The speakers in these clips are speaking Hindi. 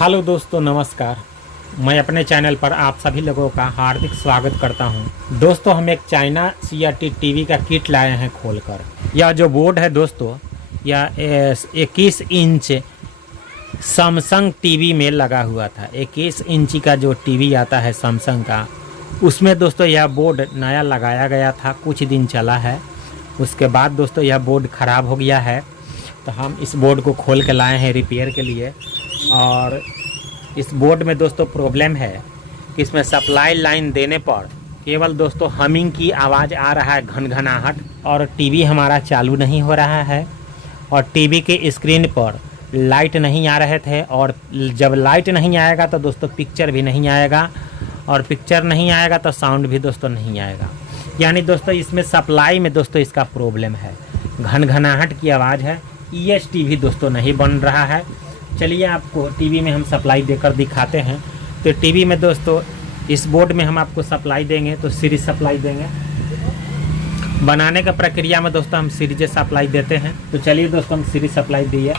हेलो दोस्तों, नमस्कार। मैं अपने चैनल पर आप सभी लोगों का हार्दिक स्वागत करता हूं। दोस्तों, हम एक चाइना CRT टीवी का किट लाए हैं खोलकर। यह जो बोर्ड है दोस्तों, यह 21 इंच सैमसंग टीवी में लगा हुआ था। 21 इंची का जो टीवी आता है सैमसंग का, उसमें दोस्तों यह बोर्ड नया लगाया गया था, कुछ दिन चला है। उसके बाद दोस्तों यह बोर्ड ख़राब हो गया है, तो हम इस बोर्ड को खोल के लाए हैं रिपेयर के लिए। और इस बोर्ड में दोस्तों प्रॉब्लम है कि इसमें सप्लाई लाइन देने पर केवल दोस्तों हमिंग की आवाज़ आ रहा है, घनघनाहट, और टीवी हमारा चालू नहीं हो रहा है। और टीवी के स्क्रीन पर लाइट नहीं आ रहे थे, और जब लाइट नहीं आएगा तो दोस्तों पिक्चर भी नहीं आएगा, और पिक्चर नहीं आएगा तो साउंड भी दोस्तों नहीं आएगा। यानी दोस्तों इसमें सप्लाई में दोस्तों इसका प्रॉब्लम है, घनघनाहट की आवाज़ है। EST भी दोस्तों नहीं बन रहा है। चलिए आपको टीवी में हम सप्लाई देकर दिखाते हैं। तो टीवी में दोस्तों इस बोर्ड में हम आपको सप्लाई देंगे, तो सीरीज सप्लाई देंगे। बनाने का प्रक्रिया में दोस्तों हम सीरीज सप्लाई देते हैं। तो चलिए दोस्तों हम सीरीज सप्लाई दिए।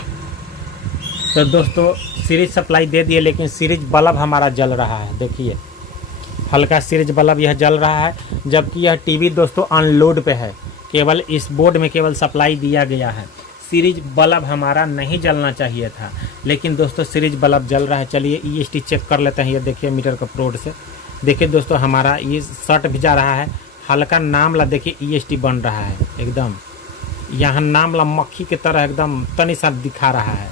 तो दोस्तों सीरीज सप्लाई दे दिए, लेकिन सीरीज बल्ब हमारा जल रहा है। देखिए हल्का सीरीज बल्ब यह जल रहा है, जबकि यह टीवी दोस्तों अनलोड पे है। केवल इस बोर्ड में केवल सप्लाई दिया गया है। सीरीज बल्ब हमारा नहीं जलना चाहिए था, लेकिन दोस्तों सीरीज बल्ब जल रहा है। चलिए EST चेक कर लेते हैं। ये देखिए मीटर का प्रोड से देखिए दोस्तों, हमारा ये शर्ट भी जा रहा है। हल्का नामला देखिए EST बन रहा है एकदम, यहाँ नामला मक्खी की तरह एकदम तनी सा दिखा रहा है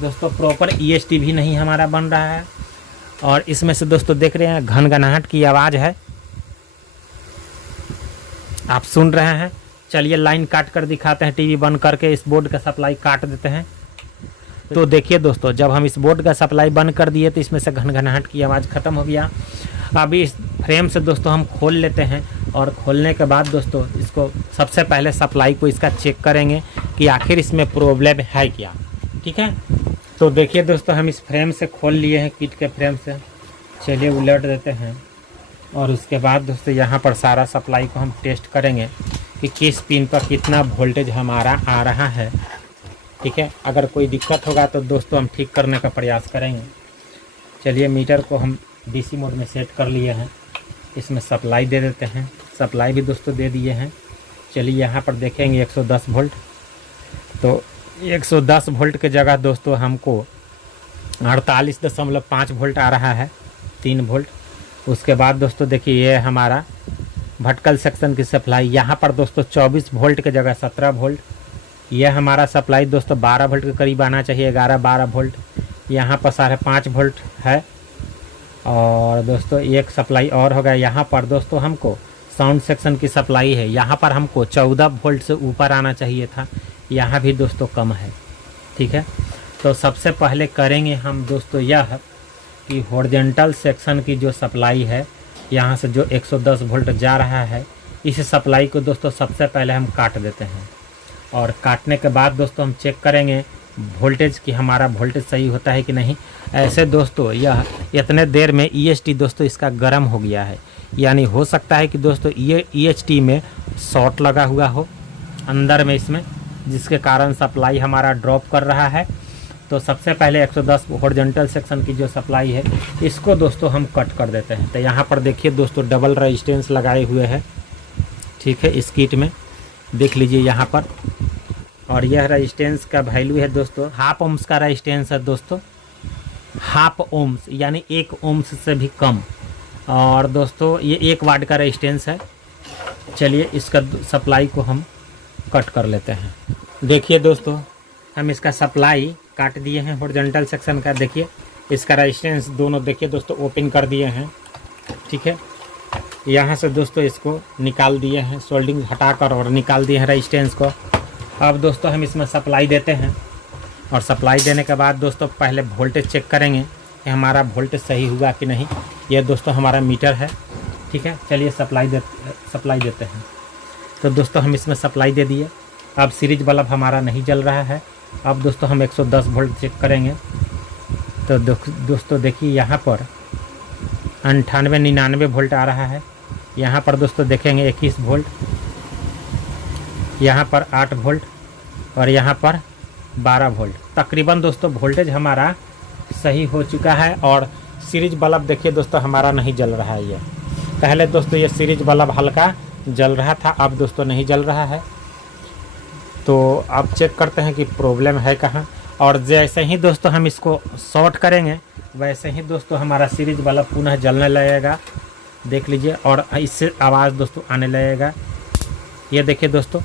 दोस्तों। प्रॉपर EST भी नहीं हमारा बन रहा है। और इसमें से दोस्तों देख रहे हैं घनघनाहट की आवाज़ है, आप सुन रहे हैं। चलिए लाइन काट कर दिखाते हैं। टीवी बंद करके इस बोर्ड का सप्लाई काट देते हैं। तो देखिए दोस्तों, जब हम इस बोर्ड का सप्लाई बंद कर दिए तो इसमें से घनघनाहट की आवाज़ ख़त्म हो गया। अभी इस फ्रेम से दोस्तों हम खोल लेते हैं, और खोलने के बाद दोस्तों इसको सबसे पहले सप्लाई को इसका चेक करेंगे कि आखिर इसमें प्रॉब्लम है क्या। ठीक है, तो देखिए दोस्तों हम इस फ्रेम से खोल लिए हैं, किट के फ्रेम से। चलिए उलट देते हैं, और उसके बाद दोस्तों यहाँ पर सारा सप्लाई को हम टेस्ट करेंगे कि किस पिन पर कितना वोल्टेज हमारा आ रहा है। ठीक है, अगर कोई दिक्कत होगा तो दोस्तों हम ठीक करने का प्रयास करेंगे। चलिए मीटर को हम DC मोड में सेट कर लिए हैं। इसमें सप्लाई दे देते हैं। सप्लाई भी दोस्तों दे दिए हैं। चलिए यहाँ पर देखेंगे 110 वोल्ट। तो 110 वोल्ट के जगह दोस्तों हमको 48.5 वोल्ट आ रहा है, 3 वोल्ट। उसके बाद दोस्तों देखिए ये हमारा भटकल सेक्शन की सप्लाई, यहाँ पर दोस्तों 24 वोल्ट के जगह 17 वोल्ट। यह हमारा सप्लाई दोस्तों 12 वोल्ट के करीब आना चाहिए, 11-12 वोल्ट। यहाँ पर 5.5 वोल्ट है। और दोस्तों एक सप्लाई और होगा, यहाँ पर दोस्तों हमको साउंड सेक्शन की सप्लाई है। यहाँ पर हमको 14 वोल्ट से ऊपर आना चाहिए था, यहाँ भी दोस्तों कम है। ठीक है, तो सबसे पहले करेंगे हम दोस्तों यह कि हॉरिजॉन्टल सेक्शन की जो सप्लाई है, यहाँ से जो 110 वोल्ट जा रहा है, इस सप्लाई को दोस्तों सबसे पहले हम काट देते हैं। और काटने के बाद दोस्तों हम चेक करेंगे वोल्टेज कि हमारा वोल्टेज सही होता है कि नहीं। ऐसे दोस्तों यह इतने देर में EST दोस्तों इसका गर्म हो गया है, यानी हो सकता है कि दोस्तों ये EST में शॉर्ट लगा हुआ हो अंदर में इसमें, जिसके कारण सप्लाई हमारा ड्रॉप कर रहा है। तो सबसे पहले 110 हॉरिजॉन्टल सेक्शन की जो सप्लाई है, इसको दोस्तों हम कट कर देते हैं। तो यहाँ पर देखिए दोस्तों डबल रेजिस्टेंस लगाए हुए हैं। ठीक है, इस किट में देख लीजिए यहाँ पर। और यह रेजिस्टेंस का वैल्यू है दोस्तों 1/2 ओम्स का रेजिस्टेंस है दोस्तों, 1/2 ओम्स यानी 1 ओम्स से भी कम। और दोस्तों ये 1 वाट का रेजिस्टेंस है। चलिए इसका सप्लाई को हम कट कर लेते हैं। देखिए दोस्तों हम इसका सप्लाई काट दिए हैं हॉरिजॉन्टल सेक्शन का। देखिए इसका रेजिस्टेंस दोनों देखिए दोस्तों ओपन कर दिए हैं। ठीक है, यहाँ से दोस्तों इसको निकाल दिए हैं, सोल्डिंग हटाकर और निकाल दिए हैं रेजिस्टेंस को। अब दोस्तों हम इसमें सप्लाई देते हैं, और सप्लाई देने के बाद दोस्तों पहले वोल्टेज चेक करेंगे कि हमारा वोल्टेज सही हुआ कि नहीं। ये दोस्तों हमारा मीटर है। ठीक है, चलिए सप्लाई देते हैं। तो दोस्तों हम इसमें सप्लाई दे दिए। अब सीरीज बल्ब हमारा नहीं जल रहा है। अब दोस्तों हम 110 वोल्ट चेक करेंगे। तो दोस्तों देखिए यहाँ पर 98-99 वोल्ट आ रहा है। यहाँ पर दोस्तों देखेंगे 21 वोल्ट, यहाँ पर 8 वोल्ट, और यहाँ पर 12 वोल्ट। तकरीबन दोस्तों वोल्टेज हमारा सही हो चुका है। और सीरीज बल्ब देखिए दोस्तों हमारा नहीं जल रहा है। ये पहले दोस्तों ये सीरीज बल्ब हल्का जल रहा था, अब दोस्तों नहीं जल रहा है। तो अब चेक करते हैं कि प्रॉब्लम है कहाँ। और जैसे ही दोस्तों हम इसको शॉर्ट करेंगे वैसे ही दोस्तों हमारा सीरीज बल्ब पुनः जलने लगेगा, देख लीजिए। और इससे आवाज़ दोस्तों आने लगेगा, ये देखिए दोस्तों,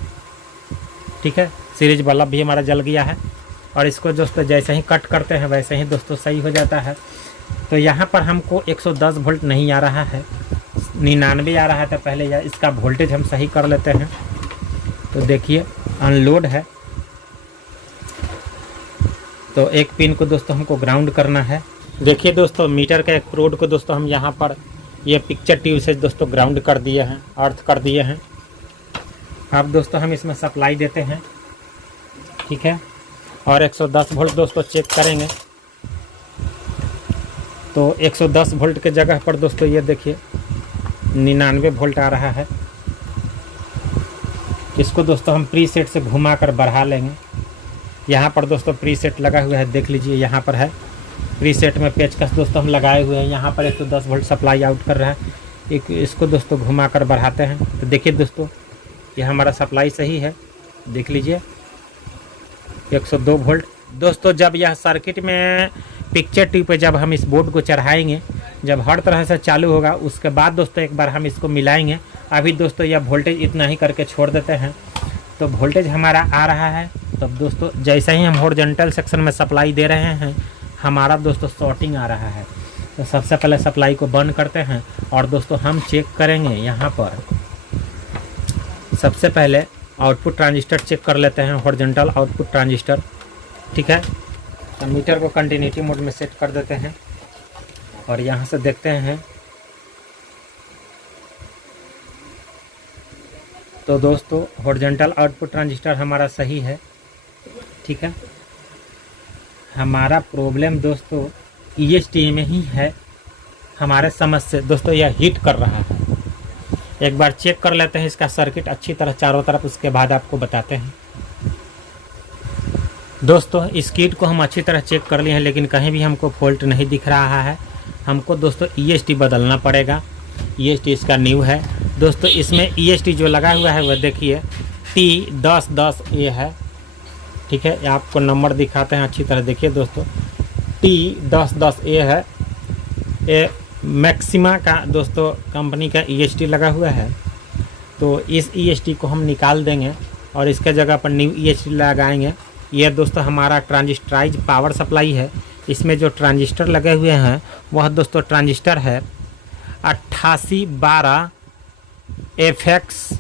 ठीक है। सीरीज बल्ब भी हमारा जल गया है। और इसको दोस्तों जैसे ही कट करते हैं वैसे ही दोस्तों सही हो जाता है। तो यहाँ पर हमको 110 वोल्ट नहीं आ रहा है, 99 आ रहा था पहले। या इसका वोल्टेज हम सही कर लेते हैं। तो देखिए अनलोड है, तो एक पिन को दोस्तों हमको ग्राउंड करना है। देखिए दोस्तों मीटर का एक प्रोड को दोस्तों हम यहाँ पर ये पिक्चर ट्यूब से दोस्तों ग्राउंड कर दिए हैं, अर्थ कर दिए हैं। अब दोस्तों हम इसमें सप्लाई देते हैं, ठीक है। और 110 वोल्ट दोस्तों चेक करेंगे। तो 110 वोल्ट के जगह पर दोस्तों ये देखिए 99 वोल्ट आ रहा है। इसको दोस्तों हम प्री सेट से घुमा कर बढ़ा लेंगे। यहाँ पर दोस्तों प्री सेट लगा हुआ है, देख लीजिए यहाँ पर है प्री सेट में पेचकस दोस्तों हम लगाए हुए हैं। यहाँ पर 110 वोल्ट सप्लाई आउट कर रहा है। इसको दोस्तों घुमा कर बढ़ाते हैं, तो देखिए दोस्तों ये हमारा सप्लाई सही है, देख लीजिए 102 वोल्ट। दोस्तों जब यह सर्किट में पिक्चर ट्यूब पे जब हम इस बोर्ड को चढ़ाएंगे, जब हर तरह से चालू होगा उसके बाद दोस्तों एक बार हम इसको मिलाएंगे। अभी दोस्तों यह वोल्टेज इतना ही करके छोड़ देते हैं, तो वोल्टेज हमारा आ रहा है। तब दोस्तों जैसे ही हम हॉरिजॉन्टल सेक्शन में सप्लाई दे रहे हैं हमारा दोस्तों शॉर्टिंग आ रहा है। तो सबसे पहले सप्लाई को बंद करते हैं और दोस्तों हम चेक करेंगे। यहाँ पर सबसे पहले आउटपुट ट्रांजिस्टर चेक कर लेते हैं, हॉरिजॉन्टल आउटपुट ट्रांजिस्टर, ठीक है। तो मीटर को कंटिन्यूटी मोड में सेट कर देते हैं और यहाँ से देखते हैं। तो दोस्तों हॉरिजॉन्टल आउटपुट ट्रांजिस्टर हमारा सही है, ठीक है। हमारा प्रॉब्लम दोस्तों EST में ही है। हमारे समझ से दोस्तों यह हीट कर रहा है। एक बार चेक कर लेते हैं इसका सर्किट अच्छी तरह चारों तरफ, उसके बाद आपको बताते हैं। दोस्तों इस किट को हम अच्छी तरह चेक कर लिए हैं, लेकिन कहीं भी हमको फॉल्ट नहीं दिख रहा है। हमको दोस्तों EST बदलना पड़ेगा। EST इसका न्यू है दोस्तों। इसमें EST जो लगा हुआ है वह देखिए T1010A है, ठीक है। आपको नंबर दिखाते हैं अच्छी तरह, देखिए दोस्तों T1010A है। ये मैक्सिमा का दोस्तों कंपनी का EST लगा हुआ है। तो इस EST को हम निकाल देंगे और इसके जगह पर न्यू EST लगाएंगे। यह दोस्तों हमारा ट्रांजिस्टराइज पावर सप्लाई है। इसमें जो ट्रांजिस्टर लगे हुए हैं वह दोस्तों ट्रांजिस्टर है 8812 FX,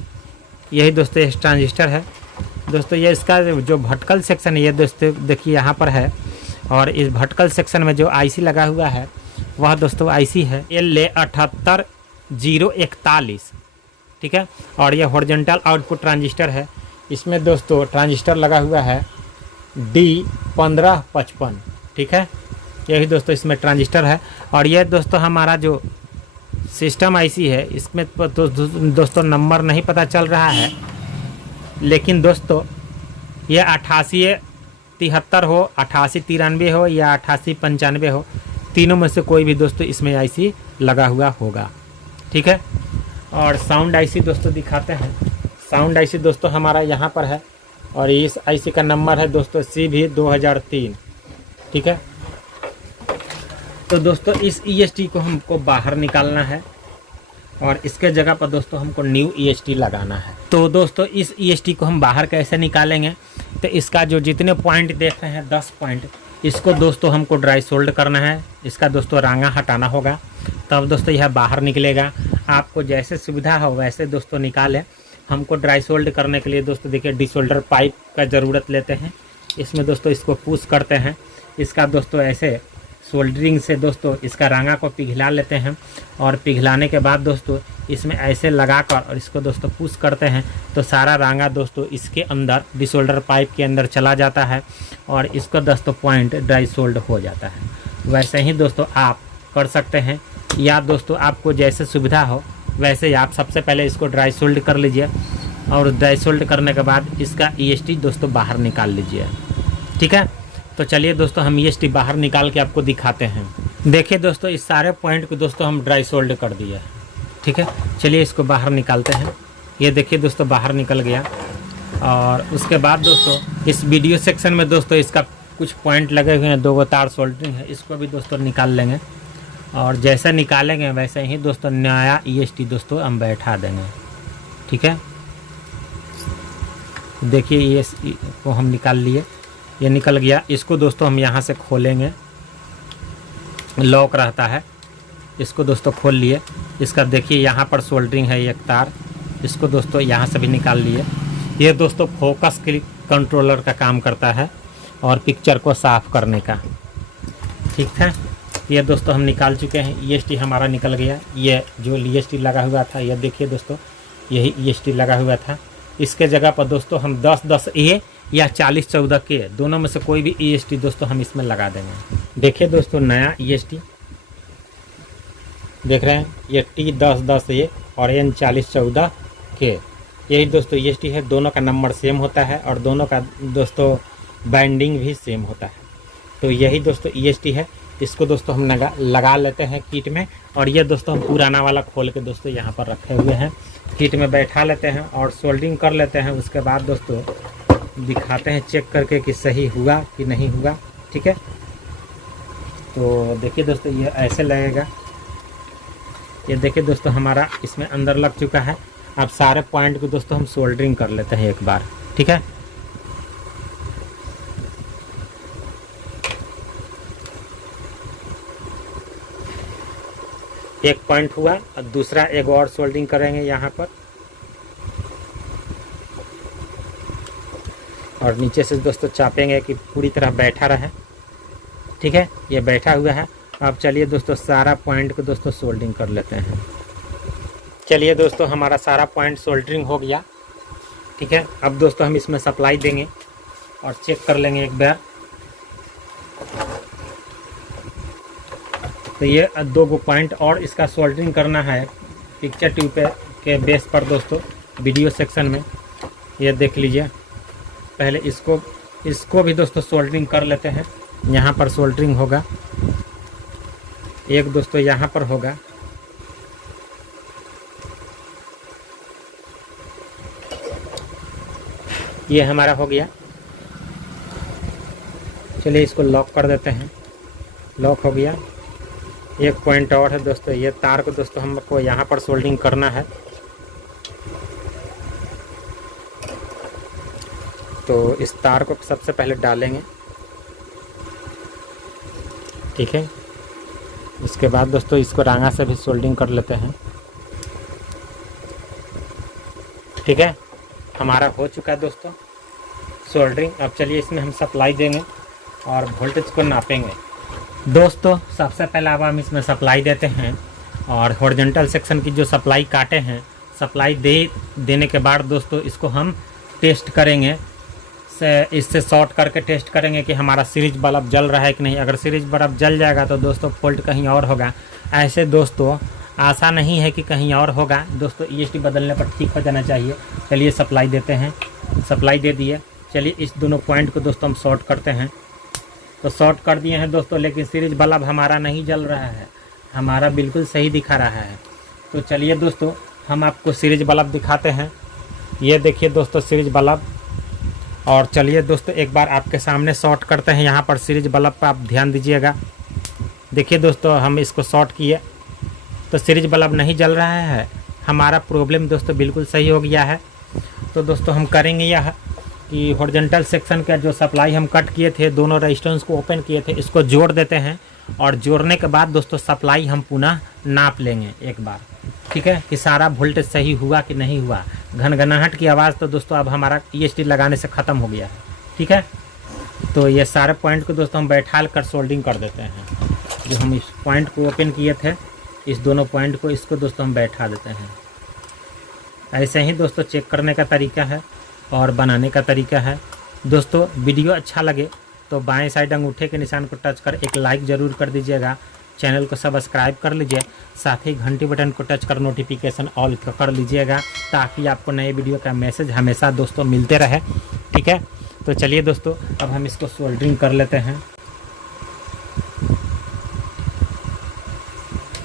यही दोस्तों इस ट्रांजिस्टर है दोस्तों। ये इसका जो भटकल सेक्शन है ये दोस्तों देखिए यहाँ पर है। और इस भटकल सेक्शन में जो IC लगा हुआ है वह दोस्तों IC है LA78041, ठीक है। और ये हॉरिजॉन्टल आउटपुट ट्रांजिस्टर है। इसमें दोस्तों ट्रांजिस्टर लगा हुआ है D1555, ठीक है। यही दोस्तों इसमें ट्रांजिस्टर है। और ये दोस्तों हमारा जो सिस्टम IC है इसमें दोस्तों नंबर नहीं पता चल रहा है, लेकिन दोस्तों ये 8873 हो, 8893 हो या 8895 हो, तीनों में से कोई भी दोस्तों इसमें IC लगा हुआ होगा, ठीक है। और साउंड IC दोस्तों दिखाते हैं। साउंड IC दोस्तों हमारा यहाँ पर है और इस IC का नंबर है दोस्तों CV2003, ठीक है। तो दोस्तों इस EST को हमको बाहर निकालना है और इसके जगह पर दोस्तों हमको न्यू EST लगाना है। तो दोस्तों इस EST को हम बाहर कैसे निकालेंगे, तो इसका जो जितने पॉइंट देख रहे हैं 10 पॉइंट, इसको दोस्तों हमको ड्राई सोल्ड करना है। इसका दोस्तों रांगा हटाना होगा, तब दोस्तों यह बाहर निकलेगा। आपको जैसे सुविधा हो वैसे दोस्तों निकालें। हमको ड्राई सोल्ड करने के लिए दोस्तों देखिए डिसोल्डर पाइप का ज़रूरत लेते हैं। इसमें दोस्तों इसको पुश करते हैं। इसका दोस्तों ऐसे सोल्डरिंग से दोस्तों इसका रांगा को पिघला लेते हैं और पिघलाने के बाद दोस्तों इसमें ऐसे लगाकर और इसको दोस्तों पुश करते हैं, तो सारा रांगा दोस्तों इसके अंदर डिसोल्डर पाइप के अंदर चला जाता है और इसका दोस्तों पॉइंट ड्राई सोल्ड हो जाता है। वैसे ही दोस्तों आप कर सकते हैं, या दोस्तों आपको जैसे सुविधा हो वैसे ही आप सबसे पहले इसको ड्राई सोल्ड कर लीजिए और ड्राई सोल्ड करने के बाद इसका EST दोस्तों बाहर निकाल लीजिए, ठीक है। तो चलिए दोस्तों हम EST बाहर निकाल के आपको दिखाते हैं। देखिए दोस्तों इस सारे पॉइंट को दोस्तों हम ड्राई सोल्ड कर दिया है, ठीक है। चलिए इसको बाहर निकालते हैं। ये देखिए दोस्तों बाहर निकल गया। और उसके बाद दोस्तों इस वीडियो सेक्शन में दोस्तों इसका कुछ पॉइंट लगे हुए हैं, 2 तार सोल्डरिंग है, इसको भी दोस्तों निकाल लेंगे। और जैसे निकालेंगे वैसे ही दोस्तों नया EST दोस्तों हम बैठा देंगे, ठीक है। देखिए ये को हम निकाल लिए, ये निकल गया। इसको दोस्तों हम यहाँ से खोलेंगे, लॉक रहता है, इसको दोस्तों खोल लिए। इसका देखिए यहाँ पर सोल्डरिंग है एक तार, इसको दोस्तों यहाँ से भी निकाल लिए। ये दोस्तों फोकस क्लिक कंट्रोलर का काम करता है और पिक्चर को साफ करने का, ठीक है। ये दोस्तों हम निकाल चुके हैं। EST हमारा निकल गया। ये जो EST लगा हुआ था, ये देखिए दोस्तों यही EST लगा हुआ था। इसके जगह पर दोस्तों हम 1010A या 4014 के दोनों में से कोई भी EST दोस्तों हम इसमें लगा देंगे। देखिए दोस्तों नया EST देख रहे हैं, ये T1010A और N4014 के, यही दोस्तों EST है। दोनों का नंबर सेम होता है और दोनों का दोस्तों बाइंडिंग भी सेम होता है। तो यही दोस्तों EST है। इसको दोस्तों हम लगा लेते हैं किट में। और ये दोस्तों हम पुराना वाला खोल के दोस्तों यहाँ पर रखे हुए हैं, किट में बैठा लेते हैं और सोल्डरिंग कर लेते हैं। उसके बाद दोस्तों दिखाते हैं चेक करके कि सही हुआ कि नहीं हुआ, ठीक है। तो देखिए दोस्तों ये ऐसे लगेगा। ये देखिए दोस्तों हमारा इसमें अंदर लग चुका है। अब सारे पॉइंट को दोस्तों हम सोल्डरिंग कर लेते हैं एक बार, ठीक है। एक पॉइंट हुआ और दूसरा एक और सोल्डरिंग करेंगे यहाँ पर, और नीचे से दोस्तों चापेंगे कि पूरी तरह बैठा रहे, ठीक है। ये बैठा हुआ है। अब चलिए दोस्तों सारा पॉइंट को दोस्तों सोल्डरिंग कर लेते हैं। चलिए दोस्तों हमारा सारा पॉइंट सोल्डरिंग हो गया, ठीक है। अब दोस्तों हम इसमें सप्लाई देंगे और चेक कर लेंगे एक बार। तो ये 2 पॉइंट और इसका सोल्डरिंग करना है पिक्चर ट्यूब के बेस पर दोस्तों, वीडियो सेक्शन में ये देख लीजिए। पहले इसको भी दोस्तों सोल्डरिंग कर लेते हैं। यहाँ पर सोल्डरिंग होगा, एक दोस्तों यहाँ पर होगा। ये हमारा हो गया। चलिए इसको लॉक कर देते हैं। लॉक हो गया। एक पॉइंट और है दोस्तों, ये तार को दोस्तों हमको यहाँ पर सोल्डरिंग करना है। तो इस तार को सबसे पहले डालेंगे, ठीक है। इसके बाद दोस्तों इसको रांगा से भी सोल्डरिंग कर लेते हैं, ठीक है। हमारा हो चुका है दोस्तों सोल्डरिंग। अब चलिए इसमें हम सप्लाई देंगे और वोल्टेज को नापेंगे। दोस्तों सबसे पहले अब हम इसमें सप्लाई देते हैं और हॉरिजॉन्टल सेक्शन की जो सप्लाई काटे हैं, सप्लाई देने के बाद दोस्तों इसको हम टेस्ट करेंगे। इससे शॉर्ट करके टेस्ट करेंगे कि हमारा सीरीज बल्ब जल रहा है कि नहीं। अगर सीरीज बल्ब जल जाएगा तो दोस्तों फॉल्ट कहीं और होगा। ऐसे दोस्तों आशा नहीं है कि कहीं और होगा दोस्तों, EST बदलने पर ठीक हो जाना चाहिए। चलिए सप्लाई देते हैं। सप्लाई दे दिए। चलिए इस दोनों पॉइंट को दोस्तों हम शॉर्ट करते हैं। तो शॉर्ट कर दिए हैं दोस्तों, लेकिन सीरीज बल्ब हमारा नहीं जल रहा है, हमारा बिल्कुल सही दिखा रहा है। तो चलिए दोस्तों हम आपको सीरीज बल्ब दिखाते हैं। ये देखिए दोस्तों सीरीज बल्ब। और चलिए दोस्तों एक बार आपके सामने शॉर्ट करते हैं। यहाँ पर सीरीज बल्ब पर आप ध्यान दीजिएगा। देखिए दोस्तों हम इसको शॉर्ट किए तो सीरीज बल्ब नहीं जल रहा है। हमारा प्रॉब्लम दोस्तों बिल्कुल सही हो गया है। तो दोस्तों हम करेंगे यह कि हॉरिजॉन्टल सेक्शन का जो सप्लाई हम कट किए थे, दोनों रेजिस्टेंस को ओपन किए थे, इसको जोड़ देते हैं। और जोड़ने के बाद दोस्तों सप्लाई हम पुनः नाप लेंगे एक बार, ठीक है, कि सारा वोल्टेज सही हुआ कि नहीं हुआ। घनघनाहट की आवाज़ तो दोस्तों अब हमारा EST लगाने से ख़त्म हो गया है, ठीक है। तो ये सारे पॉइंट को दोस्तों हम बैठा कर सोल्डरिंग कर देते हैं। जो हम इस पॉइंट को ओपन किए थे, इस दोनों पॉइंट को, इसको दोस्तों हम बैठा देते हैं। ऐसे ही दोस्तों चेक करने का तरीका है और बनाने का तरीका है। दोस्तों वीडियो अच्छा लगे तो बाएं साइड अंगूठे के निशान को टच कर एक लाइक ज़रूर कर दीजिएगा। चैनल को सब्सक्राइब कर लीजिए, साथ ही घंटी बटन को टच कर नोटिफिकेशन ऑल कर लीजिएगा, ताकि आपको नए वीडियो का मैसेज हमेशा दोस्तों मिलते रहे, ठीक है। तो चलिए दोस्तों अब हम इसको सोल्डरिंग कर लेते हैं।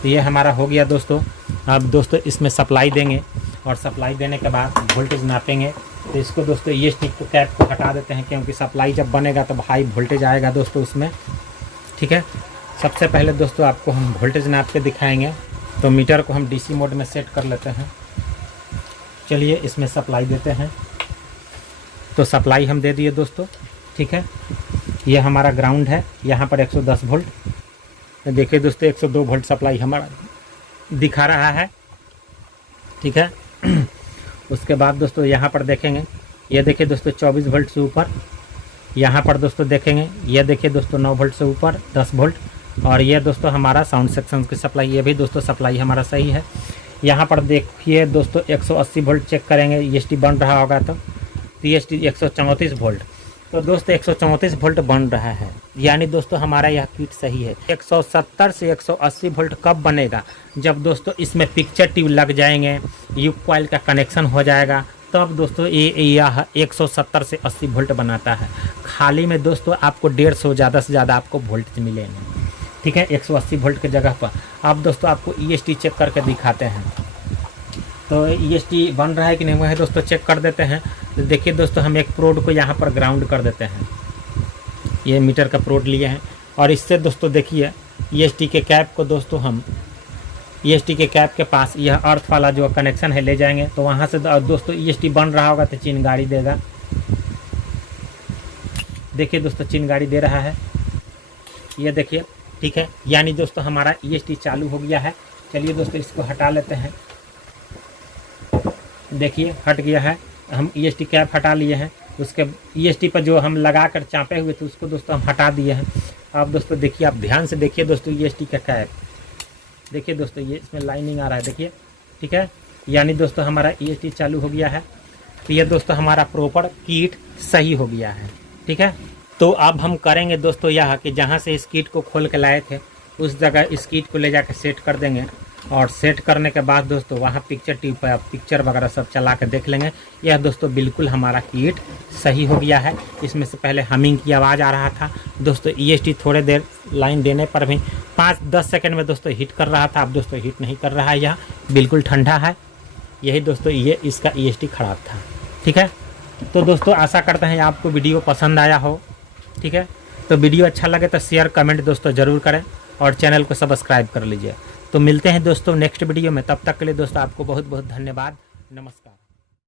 तो ये हमारा हो गया दोस्तों। अब दोस्तों इसमें सप्लाई देंगे और सप्लाई देने के बाद वोल्टेज नापेंगे। तो इसको दोस्तों ये स्टिक को कैप को हटा देते हैं, क्योंकि सप्लाई जब बनेगा तो हाई वोल्टेज आएगा दोस्तों उसमें। ठीक है, सबसे पहले दोस्तों आपको हम वोल्टेज नाप के दिखाएंगे। तो मीटर को हम डीसी मोड में सेट कर लेते हैं। चलिए इसमें सप्लाई देते हैं। तो सप्लाई हम दे दिए दोस्तों। ठीक है, ये हमारा ग्राउंड है, यहाँ पर 110 वोल्ट। तो देखिए दोस्तों 102 वोल्ट सप्लाई हमारा दिखा रहा है। ठीक है, उसके बाद दोस्तों यहाँ पर देखेंगे, ये देखिए दोस्तों 24 वोल्ट से ऊपर। यहाँ पर दोस्तों देखेंगे, ये देखिए दोस्तों 9 वोल्ट से ऊपर 10 वोल्ट। और ये दोस्तों हमारा साउंड सेक्शन की सप्लाई, ये भी दोस्तों सप्लाई हमारा सही है। यहाँ पर देखिए दोस्तों 180 वोल्ट चेक करेंगे, EST बन रहा होगा तो EST 134 वोल्ट। तो दोस्तों 134 वोल्ट बन रहा है, यानी दोस्तों हमारा यह किट सही है। 170 से 180 वोल्ट कब बनेगा? जब दोस्तों इसमें पिक्चर ट्यूब लग जाएंगे, युग कॉइल का कनेक्शन हो जाएगा, तब दोस्तों यह 170 से 80 वोल्ट बनाता है। खाली में दोस्तों आपको 150 ज़्यादा से ज़्यादा आपको वोल्टेज मिलेंगे। ठीक है, 180 वोल्ट की जगह पर। अब दोस्तों आपको EST चेक करके दिखाते हैं। तो EST बन रहा है कि नहीं हुआ है दोस्तों चेक कर देते हैं। तो देखिए दोस्तों हम एक प्रोड को यहाँ पर ग्राउंड कर देते हैं। ये मीटर का प्रोड लिए हैं और इससे दोस्तों देखिए EST के कैप को दोस्तों हम EST के कैप के पास यह अर्थ वाला जो कनेक्शन है ले जाएंगे। तो वहाँ से दोस्तों EST बन रहा होगा तो चिनगारी देगा। देखिए दोस्तों चिनगारी दे रहा है, ये देखिए। ठीक है, यानी दोस्तों हमारा EST चालू हो गया है। चलिए दोस्तों इसको हटा लेते हैं। देखिए हट गया है, हम EST कैप हटा लिए हैं। उसके EST पर जो हम लगा कर चाँपे हुए थे उसको दोस्तों हम हटा दिए हैं। अब दोस्तों देखिए, आप ध्यान से देखिए दोस्तों EST का कैप, देखिए दोस्तों ये इसमें लाइनिंग आ रहा है, देखिए। ठीक है, यानी दोस्तों हमारा EST चालू हो गया है। तो ये दोस्तों हमारा प्रॉपर किट सही हो गया है। ठीक है, तो अब हम करेंगे दोस्तों यह कि जहाँ से इस किट को खोल के लाए थे उस जगह इस किट को ले जाकर सेट कर देंगे। और सेट करने के बाद दोस्तों वहाँ पिक्चर ट्यूब पर पिक्चर वगैरह सब चला कर देख लेंगे। यह दोस्तों बिल्कुल हमारा किट सही हो गया है। इसमें से पहले हमिंग की आवाज़ आ रहा था दोस्तों। EST थोड़े देर लाइन देने पर भी 5-10 सेकंड में दोस्तों हिट कर रहा था। अब दोस्तों हिट नहीं कर रहा है, यह बिल्कुल ठंडा है। यही दोस्तों ये इसका EST ख़राब था। ठीक है, तो दोस्तों आशा करते हैं आपको वीडियो पसंद आया हो। ठीक है, तो वीडियो अच्छा लगे तो शेयर कमेंट दोस्तों ज़रूर करें और चैनल को सब्सक्राइब कर लीजिए। तो मिलते हैं दोस्तों नेक्स्ट वीडियो में, तब तक के लिए दोस्तों आपको बहुत बहुत धन्यवाद। नमस्कार।